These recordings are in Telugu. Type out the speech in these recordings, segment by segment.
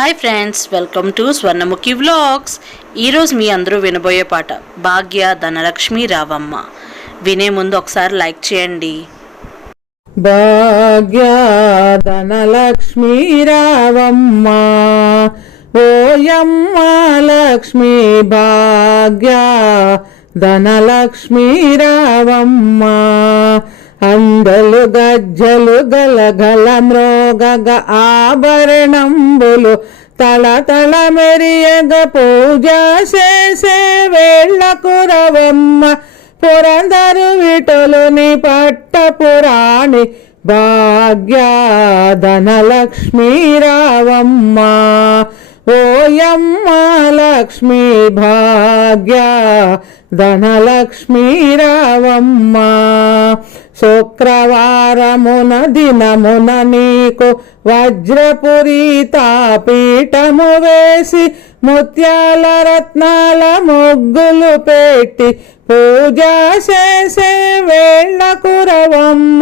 Hi friends, welcome to Swarnamukhi vlogs. ఈరోజు మీ అందరూ వినబోయే పాట భాగ్య ధనలక్ష్మి రావమ్మ. వినే ముందు ఒకసారి లైక్ చేయండి. భాగ్య ధనలక్ష్మి రావమ్మ, ఓయమ్మ లక్ష్మి భాగ్య ధనలక్ష్మి రావమ్మ. అందలు గజ్జలు గలగల మ్రోగగ ఆభరణంబులు తళతళ మెరియగ పూజ చేసే వేళ్ళకు రవమ్మ. పురందరు విఠలుని పట్టపురాణి భాగ్య ధనలక్ష్మి రావమ్మ, ఓయమ్మ లక్ష్మి భాగ్య ధనలక్ష్మి రావమ్మ. శుక్రవారమున దినమున నీకు వజ్రపురీతా పీఠము వేసి ముత్యాల రత్నాల ముగ్గులు పెట్టి పూజ చేసే వేళ్ళకు రవమ్మ.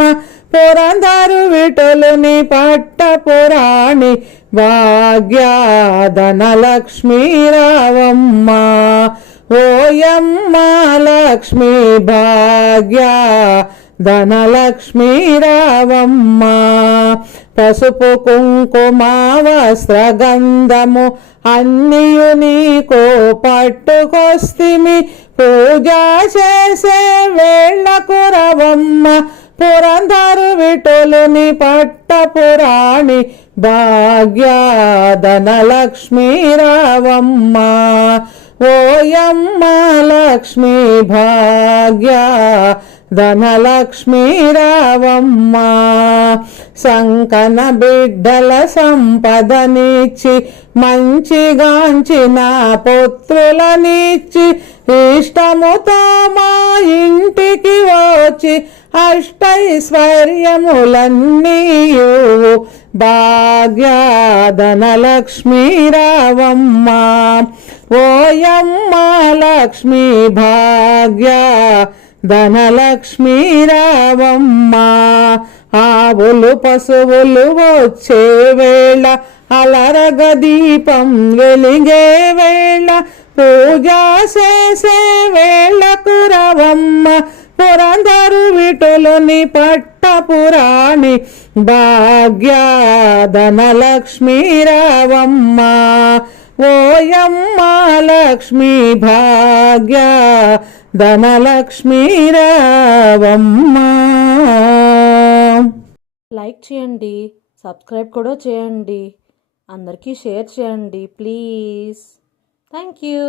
పురందరు విఠలుని పట్టపురాణి భాగ్య ధనలక్ష్మి రావమ్మ, ఓయమ్మ లక్ష్మి భాగ్య ధనలక్ష్మి రావమ్మ. పసుపు కుంకుమ వస్త్రగంధము అన్నియు నీకు పట్టుకొస్తిమి పూజ చేసే వేళ్ళకు రవమ్మ. పురందరు విఠలుని పట్టపురాణి భాగ్య ధనలక్ష్మి రావమ్మ, ఓయమ్మ లక్ష్మి భాగ్య ధనలక్ష్మి రావమ్మ. సంకన బిడ్డల సంపదనిచ్చి మంచిగాంచిన పుత్రులనిచ్చి ఇష్టముతో మా ఇంటికి వచ్చి అష్టైశ్వర్యములన్నీయు భాగ్య ధనలక్ష్మి రావమ్మ, ఓయమ్మ లక్ష్మి భాగ్య ధనలక్ష్మి రావమ్మ. ఆవులు పశువులు వచ్చే వేళ అలరగ దీపం వెలిగే వేళ పూజ చేసే వేళకు రవమ్మ. పురందరు విఠలుని పట్టపురాణి భాగ్య ధనలక్ష్మి రావమ్మ, ఓయమ్మ లక్ష్మి భాగ్య ధనలక్ష్మి రావమ్మ. లైక్ చేయండి, సబ్స్క్రైబ్ కూడా చేయండి, అందరికీ షేర్ చేయండి ప్లీజ్. Thank you.